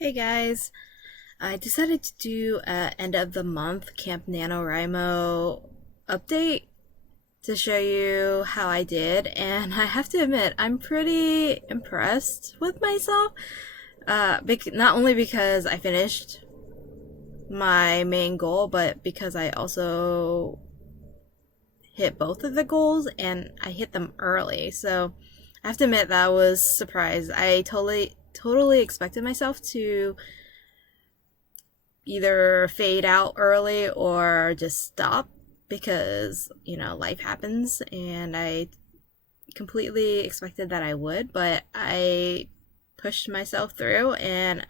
Hey guys, I decided to do a end of the month CampNanoWriMo update to show you how I did, and I have to admit I'm pretty impressed with myself. Not only because I finished my main goal, but because I also hit both of the goals and I hit them early. So I have to admit that I was surprised. I totally expected myself to either fade out early or just stop because, life happens, and I completely expected that I would, but I pushed myself through and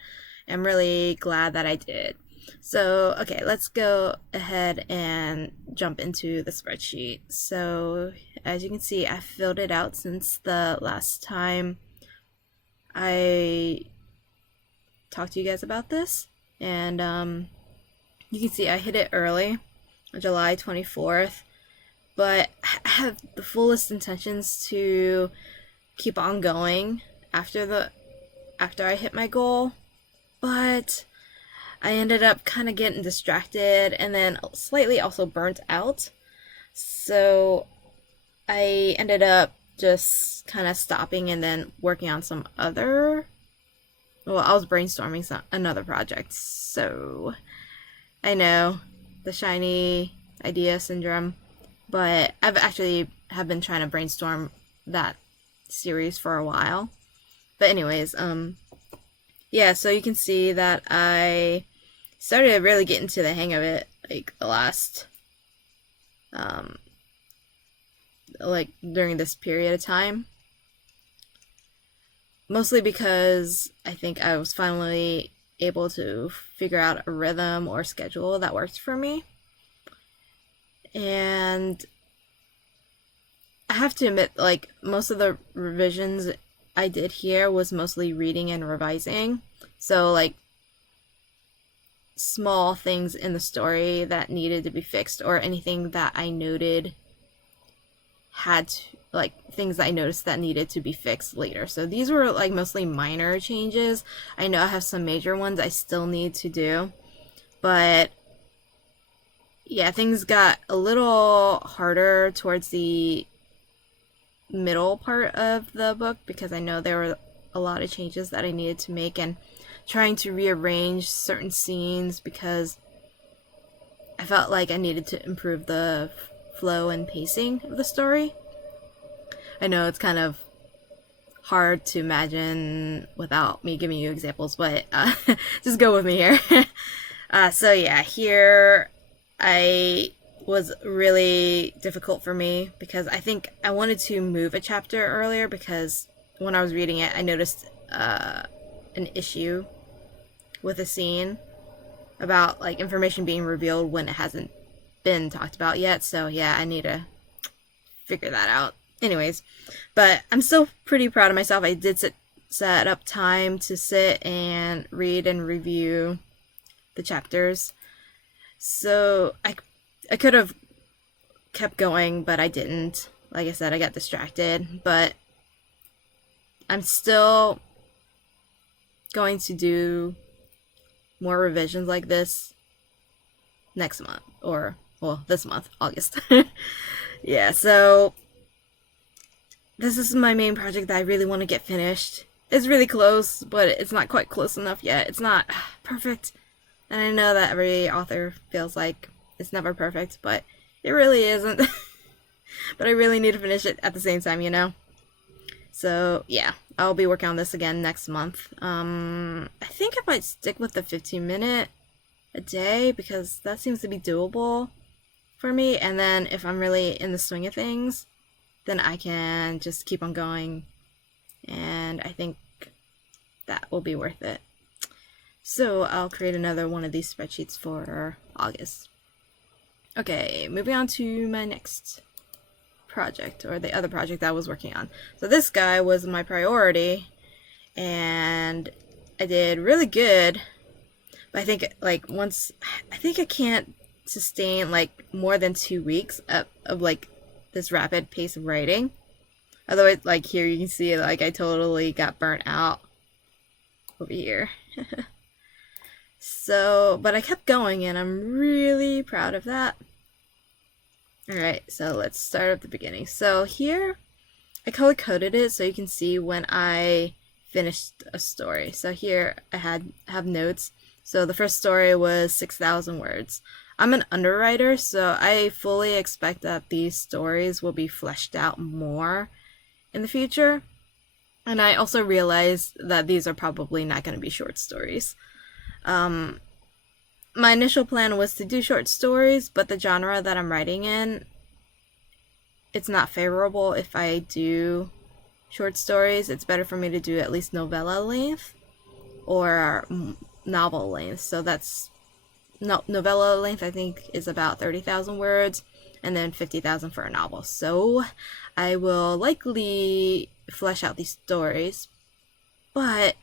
I'm really glad that I did. So, okay, let's go ahead and jump into the spreadsheet. So, as you can see, I filled it out since the last time I talked to you guys about this. And you can see I hit it early, July 24th, but I have the fullest intentions to keep on going after I hit my goal. But I ended up kind of getting distracted and then slightly also burnt out. So I ended up just kind of stopping and then working on some other. Well, I was brainstorming another project. So I know the shiny idea syndrome, but I've actually have been trying to brainstorm that series for a while. But anyways, yeah, so you can see that I started to really get into the hang of it like the last like during this period of time. Mostly because I think I was finally able to figure out a rhythm or schedule that worked for me. And I have to admit, like, most of the revisions I did here was mostly reading and revising. So, like, small things in the story that needed to be fixed or anything that I noted had to, like, things that I noticed that needed to be fixed later. So these were like mostly minor changes. I know I have some major ones I still need to do, but yeah, things got a little harder towards the middle part of the book because I know there were a lot of changes that I needed to make and trying to rearrange certain scenes because I felt like I needed to improve the flow and pacing of the story. I know it's kind of hard to imagine without me giving you examples, but just go with me here. So yeah, here I was really difficult for me because I think I wanted to move a chapter earlier because when I was reading it, I noticed an issue with a scene about like information being revealed when it hasn't been talked about yet. So yeah, I need to figure that out. Anyways, but I'm still pretty proud of myself. I did set up time to sit and read and review the chapters. So I could have kept going, but I didn't. Like I said, I got distracted, but I'm still going to do more revisions like this next month, or well, this month, August. Yeah, so this is my main project that I really want to get finished. It's really close, but it's not quite close enough yet. It's not perfect. And I know that every author feels like it's never perfect, but it really isn't. But I really need to finish it at the same time, you know? So, yeah, I'll be working on this again next month. I think I might stick with the 15-minute a day because that seems to be doable for me. And then if I'm really in the swing of things, then I can just keep on going. And I think that will be worth it. So I'll create another one of these spreadsheets for August. Okay, moving on to my next project, or the other project that I was working on. So this guy was my priority, and I did really good. But I think I can't sustain like more than 2 weeks of like this rapid pace of writing. Otherwise, like here you can see like I totally got burnt out over here. So, but I kept going and I'm really proud of that. Alright, so let's start at the beginning. So here, I color coded it so you can see when I finished a story. So here I have notes. So the first story was 6,000 words. I'm an underwriter, so I fully expect that these stories will be fleshed out more in the future. And I also realized that these are probably not going to be short stories. My initial plan was to do short stories, but the genre that I'm writing in, it's not favorable if I do short stories. It's better for me to do at least novella length or novel length. So that's novella length, I think, is about 30,000 words, and then 50,000 for a novel. So I will likely flesh out these stories, but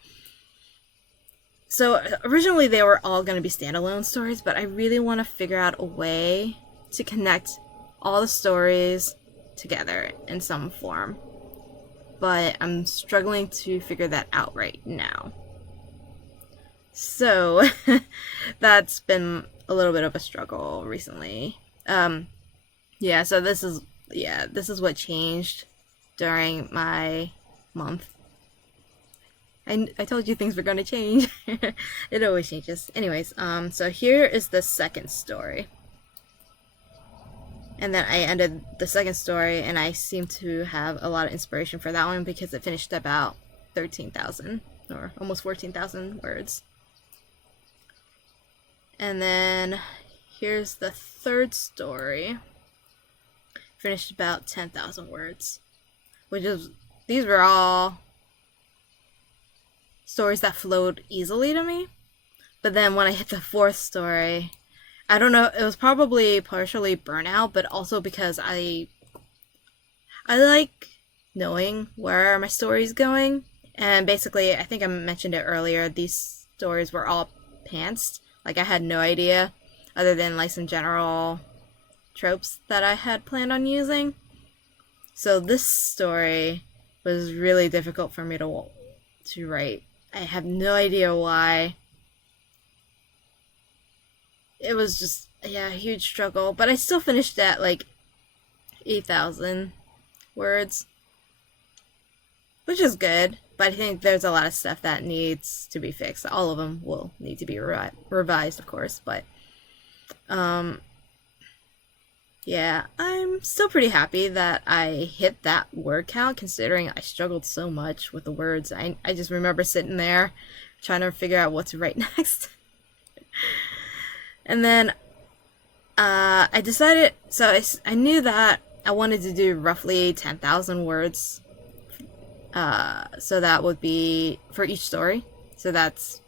so originally they were all going to be standalone stories, but I really want to figure out a way to connect all the stories together in some form. But I'm struggling to figure that out right now. So that's been a little bit of a struggle recently. Yeah, so this is what changed during my month. I told you things were going to change. It always changes. Anyways, so here is the second story. And then I ended the second story, and I seem to have a lot of inspiration for that one because it finished about 13,000 or almost 14,000 words. And then here's the third story. Finished about 10,000 words, these were all stories that flowed easily to me. But then when I hit the fourth story, I don't know, it was probably partially burnout, but also because I like knowing where my story's going. And basically, I think I mentioned it earlier, these stories were all pantsed. Like, I had no idea, other than like some general tropes that I had planned on using. So this story was really difficult for me to write. I have no idea why. It was just, a huge struggle. But I still finished at like 8,000 words, which is good. But I think there's a lot of stuff that needs to be fixed. All of them will need to be revised, of course. But, yeah, I'm still pretty happy that I hit that word count, considering I struggled so much with the words. I just remember sitting there trying to figure out what to write next. And then I decided, so I knew that I wanted to do roughly 10,000 words. So that would be for each story. So that's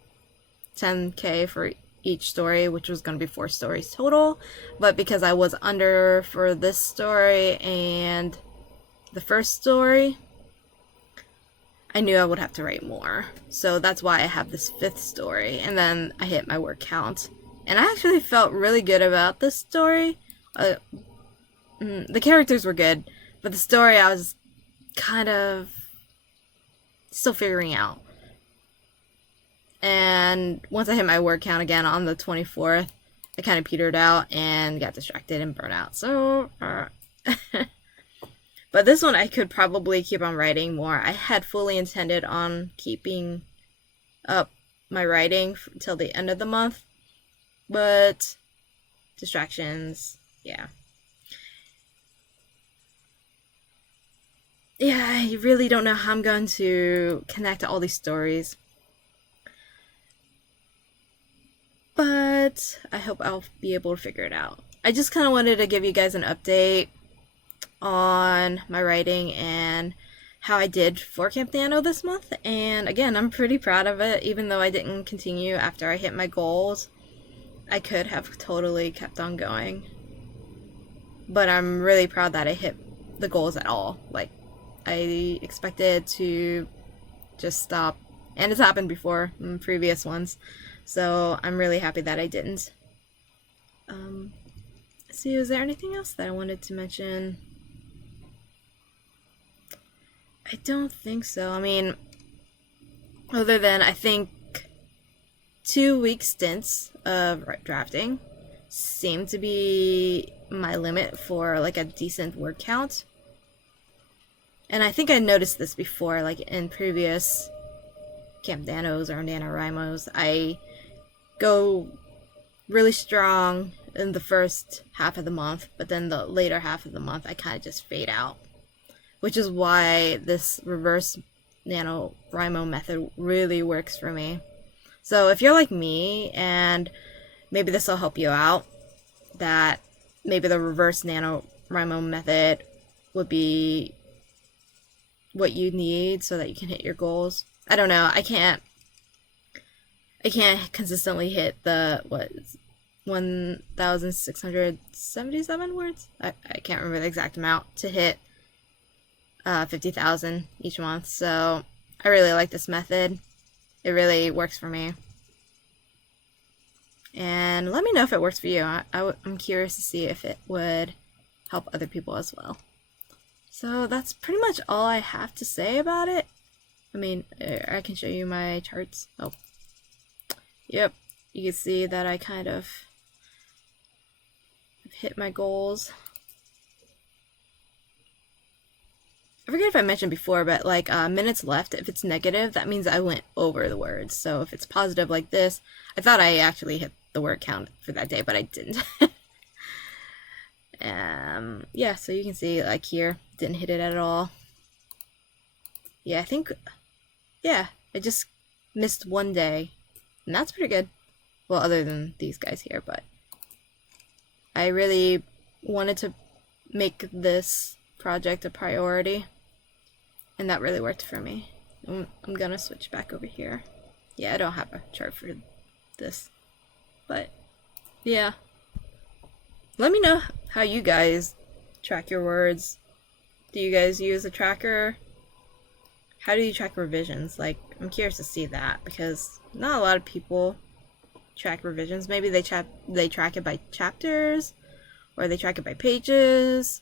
10K for each story, which was going to be 4 stories total. But because I was under for this story and the first story, I knew I would have to write more. So that's why I have this 5th story. And then I hit my word count. And I actually felt really good about this story. The characters were good, but the story I was kind of still figuring out. And once I hit my word count again on the 24th, I kind of petered out and got distracted and burnt out. So, but this one I could probably keep on writing more. I had fully intended on keeping up my writing until the end of the month, but distractions, yeah. Yeah, I really don't know how I'm going to connect all these stories. But I hope I'll be able to figure it out. I just kind of wanted to give you guys an update on my writing and how I did for Camp Nano this month. And again, I'm pretty proud of it, even though I didn't continue after I hit my goals. I could have totally kept on going. But I'm really proud that I hit the goals at all. Like, I expected to just stop. And it's happened before in previous ones. So I'm really happy that I didn't. See, is there anything else that I wanted to mention? I don't think so. I mean, other than I think 2-week stints of drafting seem to be my limit for like a decent word count. And I think I noticed this before, like in previous CampNanos or NanoWriMos. I go really strong in the first half of the month, but then the later half of the month I kind of just fade out. Which is why this reverse NanoWriMo method really works for me. So if you're like me, and maybe this will help you out, that maybe the reverse NanoWriMo method would be what you need so that you can hit your goals. I don't know. I can't consistently hit the 1,677 words. I can't remember the exact amount to hit 50,000 each month. So I really like this method. It really works for me. And let me know if it works for you. I'm curious to see if it would help other people as well. So that's pretty much all I have to say about it. I mean, I can show you my charts. Oh, yep. You can see that I kind of hit my goals. I forget if I mentioned before, but like minutes left, if it's negative, that means I went over the words. So if it's positive like this, I thought I actually hit the word count for that day, but I didn't. Yeah, so you can see like here, didn't hit it at all. Yeah, I think, yeah, I just missed one day, and that's pretty good. Well, other than these guys here, but I really wanted to make this project a priority, and that really worked for me. I'm gonna switch back over here. Yeah, I don't have a chart for this, but yeah. Let me know how you guys track your words. Do you guys use a tracker? How do you track revisions? Like, I'm curious to see that, because not a lot of people track revisions. Maybe they track it by chapters, or they track it by pages.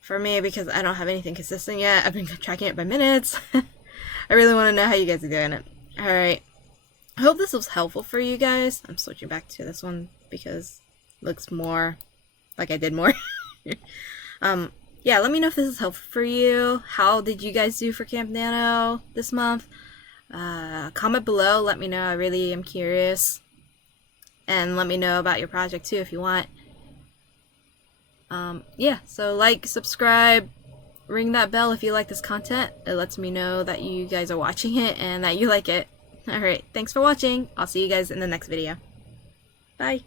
For me, because I don't have anything consistent yet, I've been tracking it by minutes. I really want to know how you guys are doing it. Alright. I hope this was helpful for you guys. I'm switching back to this one because it looks more like I did more. Yeah, let me know if this is helpful for you. How did you guys do for Camp Nano this month? Comment below, let me know. I really am curious. And let me know about your project too if you want. Yeah, so like, subscribe, ring that bell if you like this content. It lets me know that you guys are watching it and that you like it. Alright, thanks for watching. I'll see you guys in the next video. Bye.